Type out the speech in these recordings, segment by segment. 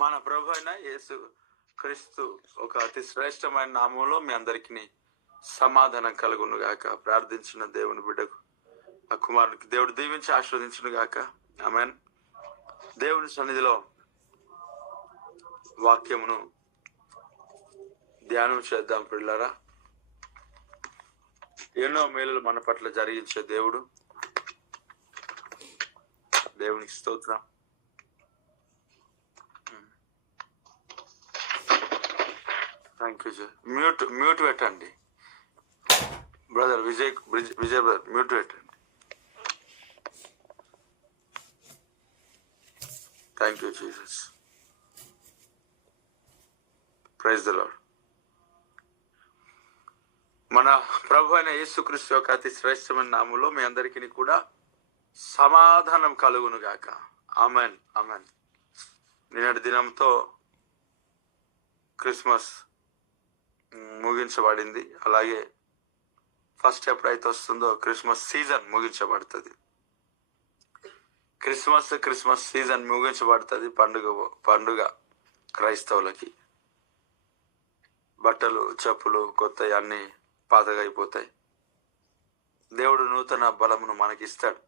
మన ప్రభు అయిన యేసు క్రీస్తు ఒక అతి శ్రేష్టమైన నామంలో మీ అందరికి సమాధానం కలుగును గాక. ప్రార్థించిన దేవుని బిడ్డకు ఆ కుమారునికి దేవుడు దీవించి ఆశీర్వదించును గాక. ఆమేన్. దేవుని సన్నిధిలో వాక్యమును ధ్యానం చేద్దాం పిల్లరా. ఎన్నో మేలులు మన పట్ల జరిగించే దేవుడు. దేవునికి స్తోత్రం. Thank you sir. మ్యూట్ పెట్టండి బ్రదర్. విజయ్ బ్రదర్ మ్యూట్ పెట్టండి. Thank you Jesus. Praise the lord. మన ప్రభు అయిన యేసుక్రీస్తు యొక్క అతి శ్రేష్టమైన నామంలో మీ అందరికీ కూడా సమాధానం కలుగును గాక. Amen amen. నిన్నటి దినంతో క్రిస్మస్ ముగించబడింది. అలాగే ఫస్ట్ ఎప్పుడైతే వస్తుందో క్రిస్మస్ సీజన్ ముగించబడుతుంది. క్రిస్మస్ సీజన్ ముగించబడుతుంది. పండుగ క్రైస్తవులకి బట్టలు చెప్పులు కొత్తవి అన్నీ పాతగా అయిపోతాయి. దేవుడు నూతన బలమును మనకిస్తాడు.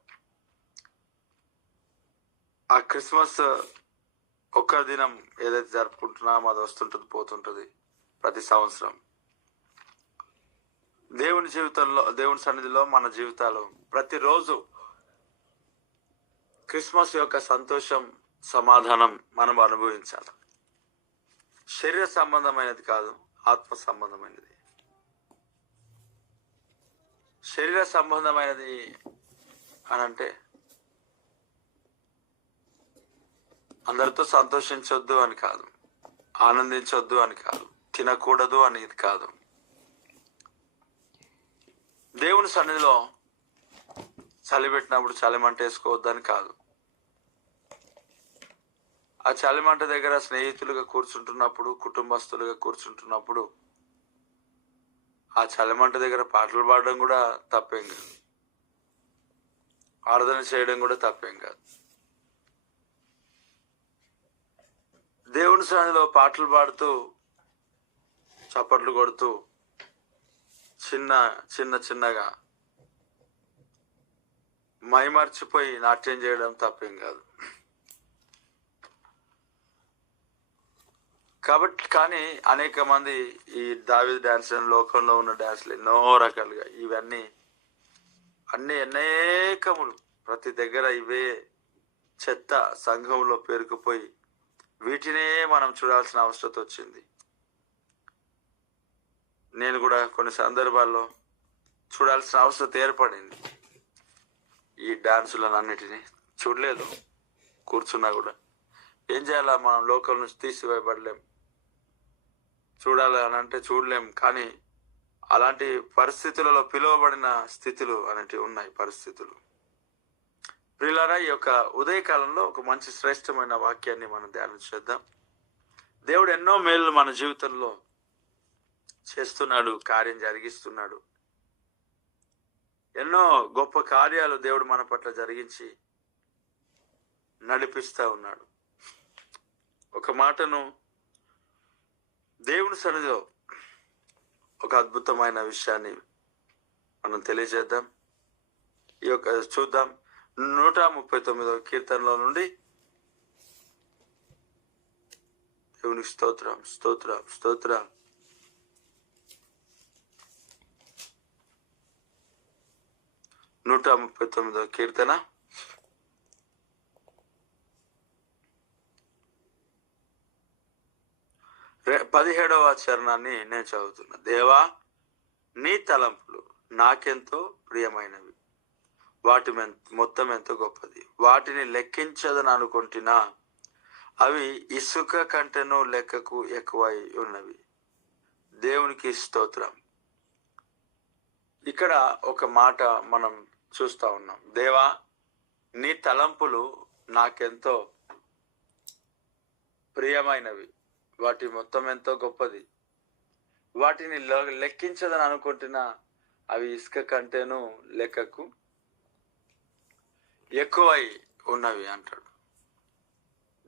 ఆ క్రిస్మస్ ఒక్క దినం ఏదైతే జరుపుకుంటున్నామో అది వస్తుంటుంది పోతుంటుంది ప్రతి సంవత్సరం. దేవుని జీవితంలో, దేవుని సన్నిధిలో మన జీవితాలు ప్రతిరోజు క్రిస్మస్ యొక్క సంతోషం సమాధానం మనం అనుభవించాలి. శరీర సంబంధమైనది కాదు, ఆత్మ సంబంధమైనది. శరీర సంబంధమైనది అని అంటే అందరితో సంతోషించొద్దు అని కాదు, ఆనందించొద్దు అని కాదు, తినకూడదు అనేది కాదు. దేవుని సన్నిధిలో చలి పెట్టినప్పుడు చలిమంట వేసుకోవద్దని కాదు. ఆ చలిమంట దగ్గర స్నేహితులుగా కూర్చుంటున్నప్పుడు, కుటుంబస్తులుగా కూర్చుంటున్నప్పుడు ఆ చలిమంట దగ్గర పాటలు పాడడం కూడా తప్పేం కాదు, ఆరాధన చేయడం కూడా తప్పేం కాదు. దేవుని సన్నిధిలో పాటలు పాడుతూ చప్పట్లు కొడుతూ చిన్నగా మైమర్చిపోయి నాట్యం చేయడం తప్పేం కాదు. కాబట్టి కానీ అనేక మంది ఈ దావీదు డాన్స్, లోకంలో ఉన్న డాన్స్లు ఎన్నో రకాలుగా, ఇవన్నీ అనేకములు ప్రతి దగ్గర ఇవే చెత్త సంఘంలో పేరుకుపోయి వీటినే మనం చూడాల్సిన అవసరం వచ్చింది. నేను కూడా కొన్ని సందర్భాల్లో చూడాల్సిన అవసరం ఏర్పడింది. ఈ డాన్సులను అన్నిటినీ చూడలేదు, కూర్చున్నా కూడా ఏం చేయాలా, మనం లోకల్ నుంచి తీసివేయబడలేం. చూడాలి అని అంటే చూడలేం. కానీ అలాంటి పరిస్థితులలో పిలువబడిన స్థితులు అనేటివి ఉన్నాయి, పరిస్థితులు. ప్రియులారా, ఈ యొక్క ఉదయకాలంలో ఒక మంచి శ్రేష్టమైన వాక్యాన్ని మనం ధ్యానం చేద్దాం. దేవుడు ఎన్నో మేలు మన జీవితంలో చేస్తున్నాడు, కార్యం జరిగిస్తున్నాడు. ఎన్నో గొప్ప కార్యాలు దేవుడు మన పట్ల జరిగించి నడిపిస్తూ ఉన్నాడు. ఒక మాటను దేవుని సన్నిధిలో ఒక అద్భుతమైన విషయాన్ని మనం తెలియజేద్దాం. ఈ యొక్క చూద్దాం. 139వ కీర్తనలో నుండి దేవునికి స్తోత్రం స్తోత్రం స్తోత్రం. 139వ కీర్తన 17వ చరణాన్ని నేను చదువుతున్నా. దేవా, నీ తలంపులు నాకెంతో ప్రియమైనవి, వాటి మొత్తం ఎంతో గొప్పది. వాటిని లెక్కించదని అనుకుంటున్నా, అవి ఇసుక కంటెను లెక్కకు ఎక్కువై ఉన్నవి. దేవునికి స్తోత్రం. ఇక్కడ ఒక మాట మనం చూస్తా ఉన్నాం. దేవా, నీ తలంపులు నాకెంతో ప్రియమైనవి, వాటి మొత్తం ఎంతో గొప్పది. వాటిని లెక్కించదని అనుకుంటున్నా, అవి ఇసుక కంటేను లెక్కకు ఎక్కువై ఉన్నవి అంటాడు.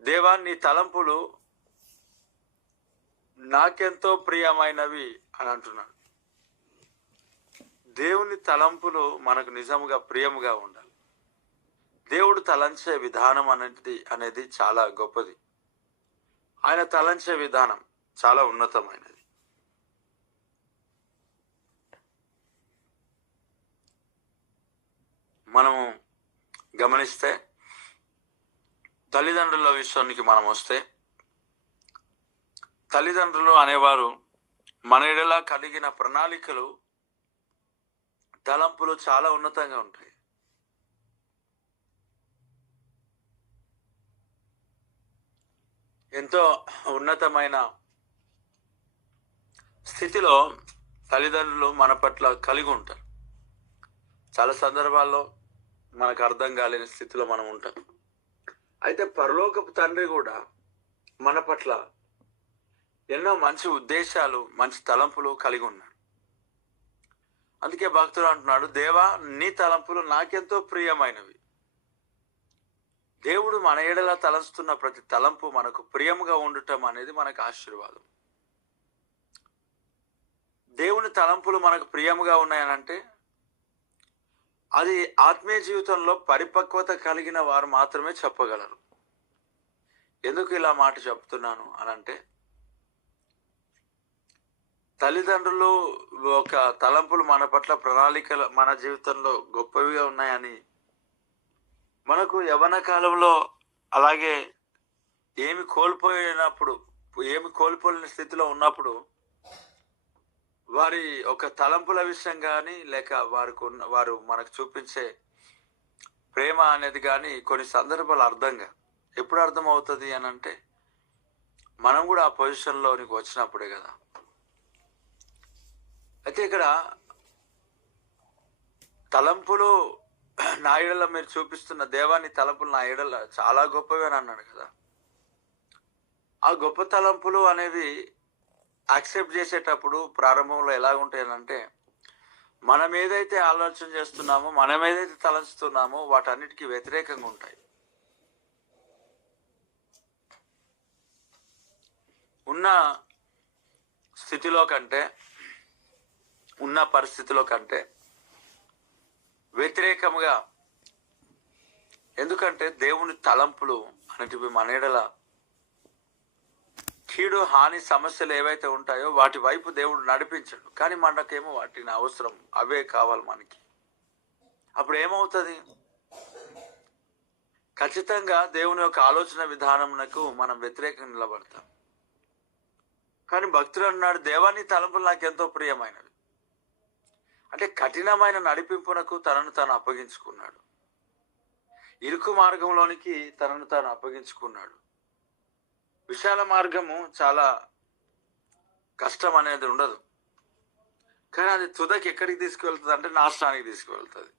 దేవా, నీ తలంపులు నాకెంతో ప్రియమైనవి అని అంటున్నాడు. దేవుని తలంపులు మనకు నిజముగా ప్రియముగా ఉండాలి. దేవుడు తలంచే విధానం అనేది చాలా గొప్పది. ఆయన తలంచే విధానం చాలా ఉన్నతమైనది. మనము గమనిస్తే తల్లిదండ్రుల విషయానికి మనం వస్తే, తల్లిదండ్రులు అనేవారు మన ఎడల కలిగిన ప్రణాళికలు, తలంపులు చాలా ఉన్నతంగా ఉంటాయి. ఎంతో ఉన్నతమైన స్థితిలో తల్లిదండ్రులు మన పట్ల కలిగి ఉంటారు. చాలా సందర్భాల్లో మనకు అర్థం కాలేని స్థితిలో మనం ఉంటాం. అయితే పరలోకపు తండ్రి కూడా మన పట్ల ఎన్నో మంచి ఉద్దేశాలు, మంచి తలంపులు కలిగి ఉన్నాడు. అందుకే భక్తుడు అంటున్నాడు, దేవా నీ తలంపులు నాకెంతో ప్రియమైనవి. దేవుడు మన ఎడల తలంచుతున్న ప్రతి తలంపు మనకు ప్రియముగా ఉండటం అనేది మనకు ఆశీర్వాదం. దేవుని తలంపులు మనకు ప్రియముగా ఉన్నాయనంటే అది ఆత్మీయ జీవితంలో పరిపక్వత కలిగిన వారు మాత్రమే చెప్పగలరు. ఎందుకు ఇలా మాట చెప్తున్నాను అనంటే, తల్లిదండ్రులు ఒక తలంపులు మన పట్ల ప్రణాళికలు మన జీవితంలో గొప్పవిగా ఉన్నాయని, మనకు యవ్వన కాలంలో అలాగే ఏమి కోల్పోయిన స్థితిలో ఉన్నప్పుడు వారి ఒక తలంపుల విషయం కానీ, లేక వారు మనకు చూపించే ప్రేమ అనేది కానీ కొన్ని సందర్భాలు ఎప్పుడు అర్థం అవుతుంది అని అంటే, మనం కూడా ఆ పొజిషన్లోనికి వచ్చినప్పుడే కదా. అయితే ఇక్కడ తలంపులు నా ఎడల మీరు చూపిస్తున్న దేవాన్ని తలంపులు నా ఎడల చాలా గొప్పవి అని అన్నాడు కదా. ఆ గొప్ప తలంపులు అనేవి యాక్సెప్ట్ చేసేటప్పుడు ప్రారంభంలో ఎలా ఉంటాయనంటే, మనం ఏదైతే ఆలోచన చేస్తున్నామో, మనం ఏదైతే తలంచుతున్నామో వాటన్నిటికీ వ్యతిరేకంగా ఉంటాయి. ఉన్న స్థితిలో కంటే, ఉన్న పరిస్థితిలో కంటే వ్యతిరేకంగా. ఎందుకంటే దేవుని తలంపులు అనేటివి మన ఎడల కీడు, హాని, సమస్యలు ఏవైతే ఉంటాయో వాటి వైపు దేవుడు నడిపించడు. కానీ మనకేమో వాటిని అవసరం, అవే కావాలి మనకి. అప్పుడు ఏమవుతుంది? ఖచ్చితంగా దేవుని యొక్క ఆలోచన విధానంకు మనం వ్యతిరేకంగా నిలబడతాం. కానీ భక్తుడు అన్నాడు, దేవాన్ని తలంపులు నాకు ఎంతో ప్రియమైనవి. అంటే కఠినమైన నడిపింపునకు తనను తాను అప్పగించుకున్నాడు. ఇరుకు మార్గంలోనికి తనను తాను అప్పగించుకున్నాడు. విశాల మార్గము చాలా కష్టం అనేది ఉండదు, కానీ అది తుదకి ఎక్కడికి తీసుకువెళ్తుంది అంటే నాశనానికి తీసుకువెళ్తుంది.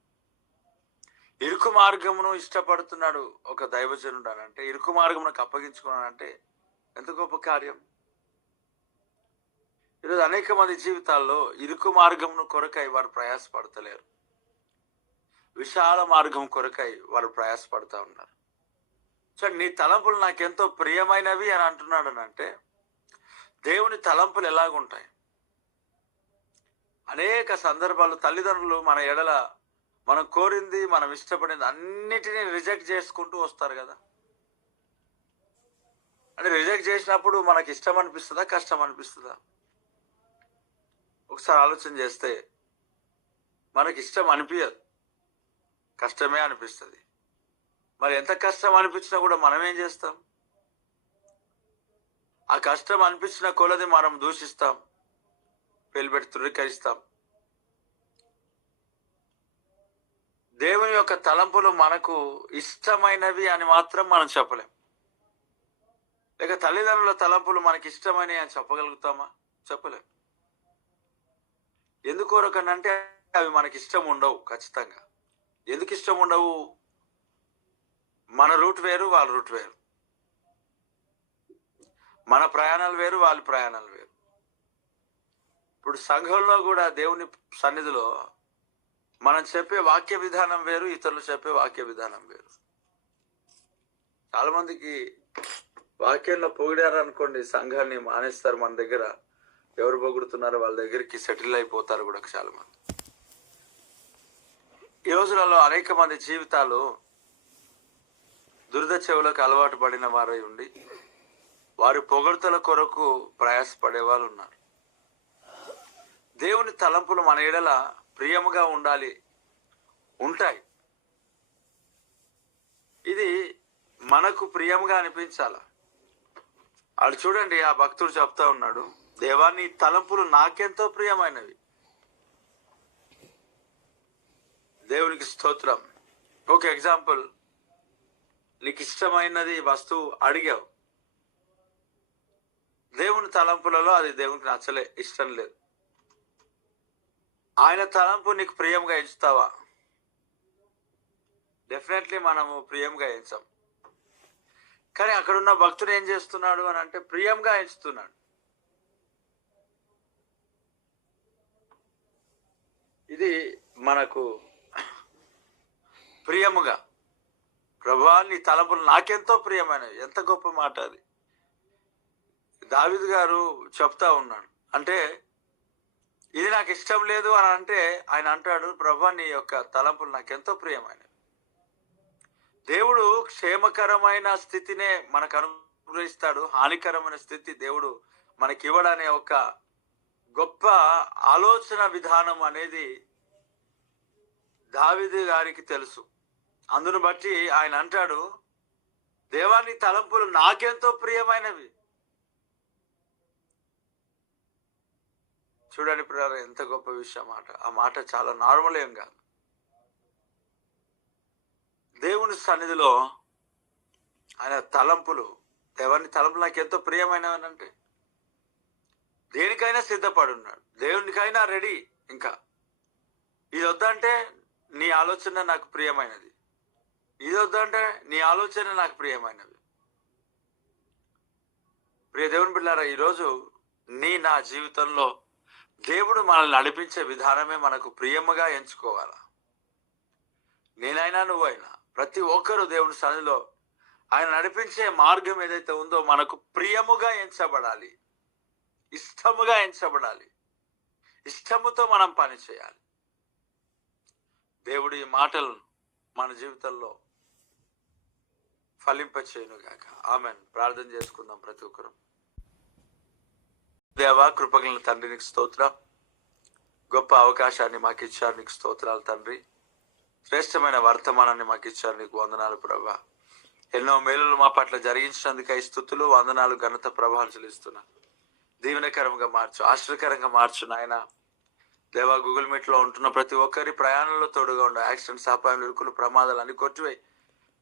ఇరుకు మార్గమును ఇష్టపడుతున్నాడు ఒక దైవజనుడు అని అంటే, ఇరుకు మార్గమునకు అప్పగించుకున్నాడంటే ఎంత గొప్ప కార్యం. ఈరోజు అనేక మంది జీవితాల్లో ఇరుకు మార్గమును కొరకై వారు ప్రయాసపడతలేరు, విశాల మార్గం కొరకై వారు ప్రయాసపడుతూ ఉన్నారు. సో నీ తలంపులు నాకెంతో ప్రియమైనవి అని అంటున్నాడు అని అంటే, దేవుని తలంపులు ఎలాగుంటాయి? అనేక సందర్భాలు తల్లిదండ్రులు మన ఎడల మనం కోరింది, మనం ఇష్టపడింది అన్నిటినీ రిజెక్ట్ చేసుకుంటూ వస్తారు కదా. అంటే రిజెక్ట్ చేసినప్పుడు మనకి ఇష్టం అనిపిస్తుందా, కష్టం అనిపిస్తుందా? ఒకసారి ఆలోచన చేస్తే మనకి ఇష్టం అనిపించదు, కష్టమే అనిపిస్తుంది. మరి ఎంత కష్టం అనిపించినా కూడా మనం ఏం చేస్తాం? ఆ కష్టం అనిపించిన కొలది మనం దూషిస్తాం, పెళ్లిపెట్టి తృణీకరిస్తాం. దేవుని యొక్క తలంపులు మనకు ఇష్టమైనవి అని మాత్రం మనం చెప్పలేం. లేక తల్లిదండ్రుల తలంపులు మనకి ఇష్టమైనవి అని చెప్పగలుగుతామా? చెప్పలేం. ఎందుకోరకనంటే అవి మనకి ఇష్టం ఉండవు. ఖచ్చితంగా ఎందుకు ఇష్టం ఉండవు? మన రూట్ వేరు, వాళ్ళ రూట్ వేరు. మన ప్రయాణాలు వేరు, వాళ్ళ ప్రయాణాలు వేరు. ఇప్పుడు సంఘంలో కూడా దేవుని సన్నిధిలో మనం చెప్పే వాక్య విధానం వేరు, ఇతరులు చెప్పే వాక్య విధానం వేరు. చాలా మందికి వాక్యంలో పొగిడారు అనుకోండి, సంఘాన్ని మానేస్తారు. మన దగ్గర ఎవరు పొగుడుతున్నారో వాళ్ళ దగ్గరికి సెటిల్ అయిపోతారు కూడా చాలా మంది. ఈ రోజులలో అనేక మంది జీవితాలు దురద చెవులకు అలవాటు పడిన వారై ఉండి వారి పొగడ్తల కొరకు ప్రయాసపడే వాళ్ళు ఉన్నారు. దేవుని తలంపులు మన ఎడల ప్రియముగా ఉండాలి, ఉంటాయి. ఇది మనకు ప్రియముగా అనిపించాల. వాడు చూడండి, ఆ భక్తుడు చెప్తా ఉన్నాడు, దేవా నీ తలంపులు నాకెంతో ప్రియమైనవి. దేవునికి స్తోత్రం. ఒక ఎగ్జాంపుల్, నీకు ఇష్టమైనది వస్తువు అడిగావు, దేవుని తలంపులలో అది దేవునికి నచ్చలే, ఇష్టం లేదు. ఆయన తలంపు నీకు ప్రియంగా ఎంచుతావా? డెఫినెట్లీ మనము ప్రియంగా ఎంచాం. కానీ అక్కడున్న భక్తుడు ఏం చేస్తున్నాడు అని అంటే ప్రియంగా ఎంచుతున్నాడు. ఇది మనకు ప్రియముగా, ప్రభువా నీ తలంపులు నాకెంతో ప్రియమైనవి. ఎంత గొప్ప మాట అది. దావీదు గారు చెప్తా ఉన్నాడు, అంటే ఇది నాకు ఇష్టం లేదు అని అంటే ఆయన అంటాడు, ప్రభువా నీ యొక్క తలంపులు నాకెంతో ప్రియమైనవి. దేవుడు క్షేమకరమైన స్థితినే మనకు అనుగ్రహిస్తాడు. హానికరమైన స్థితి దేవుడు మనకి ఇవ్వడనే ఒక గొప్ప ఆలోచన విధానం అనేది దావీదు గారికి తెలుసు. అందును బట్టి ఆయన అంటాడు, దేవాని తలంపులు నాకెంతో ప్రియమైనవి. చూడండి ప్రియులారా, ఎంత గొప్ప విషయం మాట. ఆ మాట చాలా నార్మల్ ఏం కాదు. దేవుని సన్నిధిలో ఆయన తలంపులు, దేవాని తలంపులు నాకు ఎంతో ప్రియమైనవి అంటే దేనికైనా సిద్ధపడున్నాడు, దేవునికైనా రెడీ. ఇంకా ఇది వద్దంటే నీ ఆలోచన నాకు ప్రియమైనది, ఇది వద్దంటే నీ ఆలోచన నాకు ప్రియమైనవి. ప్రియ దేవుని బిడ్డలారా, ఈరోజు నా జీవితంలో దేవుడు మనల్ని నడిపించే విధానమే మనకు ప్రియముగా ఎంచుకోవాలా. నేనైనా నువ్వైనా ప్రతి ఒక్కరూ దేవుని సన్నిధిలో ఆయన నడిపించే మార్గం ఏదైతే ఉందో మనకు ప్రియముగా ఎంచబడాలి, ఇష్టముగా ఎంచబడాలి. ఇష్టముతో మనం పని చేయాలి. దేవుడు ఈ మాటలను మన జీవితంలో ఫలింపచేయునుగాక. ఆమెన్. ప్రార్థన చేసుకుందాం ప్రతి ఒక్కరు. దేవా, కృపగల తండ్రి, నీకు స్తోత్రం. గొప్ప అవకాశాన్ని మాకు ఇచ్చారు, నీకు స్తోత్రాలు తండ్రి. శ్రేష్టమైన వర్తమానాన్ని మాకు ఇచ్చారు, నీకు వందనాలు ప్రభా. ఎన్నో మేలులు మా పట్ల జరిగించినందుకై స్తుతులు, వందనాలు, ఘనత, ప్రభావం చెల్లిస్తున్నా. దీవెనకరంగా మార్చు, ఆశ్చర్యకరంగా మార్చు నాయన. దేవా, గూగుల్ మీట్ లో ఉంటున్న ప్రతి ఒక్కరి ప్రయాణంలో తోడుగా ఉండు. యాక్సిడెంట్స్, అపాయాలు, ఇరుకులు, ప్రమాదాలు అన్ని కొట్టివేయి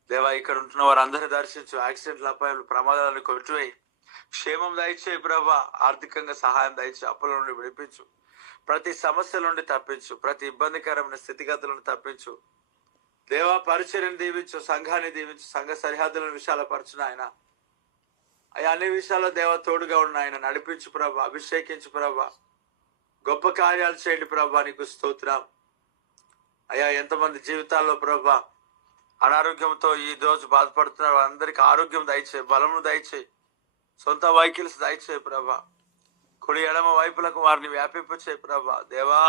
దేవా. ఇక్కడ ఉంటున్న వారు అందరినీ దర్శించు. యాక్సిడెంట్లు, అపాయాలు, ప్రమాదాలను కొట్టివేయి. క్షేమం దయచేయి ప్రభా. ఆర్థికంగా సహాయం దయచేయి. అప్పుల నుండి విడిపించు. ప్రతి సమస్యల నుండి తప్పించు. ప్రతి ఇబ్బందికరమైన స్థితిగతులను తప్పించు దేవా. పరిచర్యను దీవించు, సంఘాన్ని దీవించు, సంఘ సరిహద్దులను విశాలపరచు ఆయన. అయ్యా, అన్ని విషయాల్లో దేవా తోడుగా ఉన్న ఆయన నడిపించు ప్రభా. అభిషేకించు ప్రభా. గొప్ప కార్యాలు చేయండి ప్రభా. నీకు స్తోత్రం అయ్యా. ఎంతమంది జీవితాల్లో ప్రభా అనారోగ్యంతో ఈ రోజు బాధపడుతున్నారు, అందరికి ఆరోగ్యం దయచేయి, బలమును దయచేయి, సొంత వైకిల్స్ దయచేయి ప్రభా. కుడి ఎడమ వైపులకు వారిని వ్యాపింపు చేయి ప్రభా. దేవా,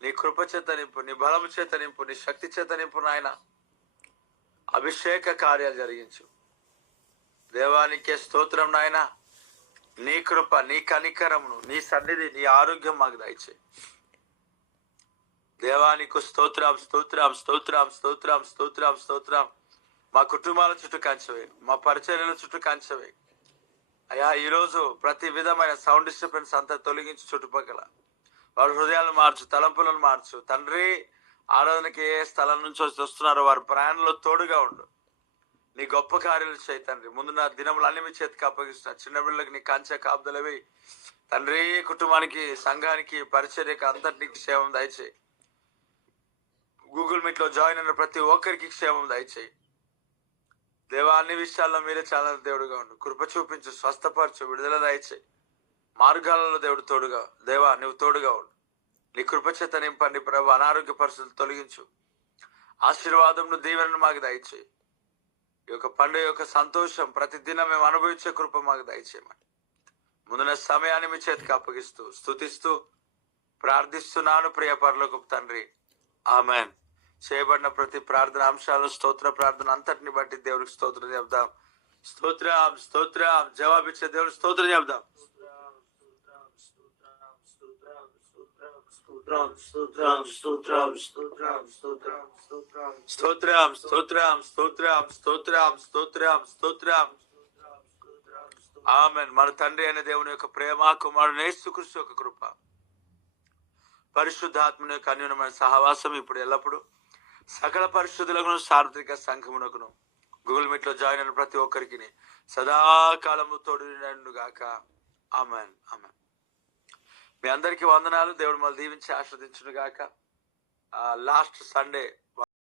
నీ కృప చేత నింపు, నీ బలము చేత నింపు, నీ శక్తి చేత నింపు నాయన. అభిషేక కార్యాలు జరిగించు దేవా. నీకే స్తోత్రం నాయన. నీ కృప, నీ కనికరమును, నీ సన్నిధి, నీ ఆరోగ్యం మాకు దయచేయి దేవా. నీకు స్తోత్రం, స్తోత్రం, స్తోత్రం, స్తోత్రం, స్తోత్రం, స్తోత్రం. మా కుటుంబాల చుట్టూ కంచవే, మా పరిచర్యల చుట్టూ కంచవే అయ్యా. ఈరోజు ప్రతి విధమైన సౌండ్ డిస్టర్బెన్స్ అంతా తొలగించు. చుట్టుపక్కల వారి హృదయాలను మార్చు, తలంపులను మార్చు తండ్రి. ఆరాధనకి ఏ స్థలం నుంచి వస్తున్నారో వారి ప్రయాణంలో తోడుగా ఉండు. నీ గొప్ప కార్యాలు చేయి తండ్రి. ముందు నా దినములు అన్ని మీ చేతికి అప్పగిస్తున్నా. చిన్న బిడ్డలకు నీ కంచె కాపుదలవి తండ్రి. కుటుంబానికి, సంఘానికి, పరిచర్యకు అంతటికి క్షేమం దయచేయి. గూగుల్ మీట్ లో జాయిన్ అయిన ప్రతి ఒక్కరికి క్షేమం దయచేయి దేవా. అన్ని విషయాల్లో మీరే చాలా దేవుడుగా ఉండు. కృప చూపించు, స్వస్థపరచు, విడుదల దయచేయి. మార్గాలలో దేవుడు తోడుగా, దేవా నువ్వు తోడుగా ఉండు. నీ కృప చేత నింపండి ప్రభు. అనారోగ్య పరిస్థితులు తొలగించు. ఆశీర్వాదం, దీవెనను మాకు దయచేయి ఈ యొక్క పండుగ యొక్క సంతోషం ప్రతిదినం మేము అనుభవించే కృప మాకు దయచేయమని ముందున్న సమయాన్ని మీ చేతికి అప్పగిస్తూ స్తుతిస్తూ ప్రార్థిస్తున్నాను ప్రియ పరలోకపు తండ్రి. ఆమెన్. చేయబడిన ప్రతి ప్రార్థన అంశాలను స్తోత్ర ప్రార్థన అంతటిని బట్టి దేవుడికి స్తోత్రం చెప్దాం. స్తోత్రం స్తోత్రం జవాబిచ్చే దేవుడికి స్తోత్రం చెప్దాం. స్తోత్రం స్తోత్రం స్తోత్రం స్తోత్రం స్తోత్రం స్తోత్రం స్తోత్రం స్తోత్రం. ఆమెన్. మన తండ్రి అయిన దేవుని యొక్క ప్రేమ, కుమారుని యేసుక్రీస్తు యొక్క కృప, పరిశుద్ధాత్మని యొక్క అన్యోన్యమైన సహవాసం ఇప్పుడు ఎల్లప్పుడు సకల పరిశుద్ధులకు సార్వత్రిక సంఘమునకును గూగుల్ మీట్ లో జాయిన్ అయిన ప్రతి ఒక్కరికి సదాకాలము తోడు గాక. Amen amen. మీ అందరికీ వందనాలు. దేవుడు మళ్ళీ దీవించి ఆస్వాదించును గాక. Last Sunday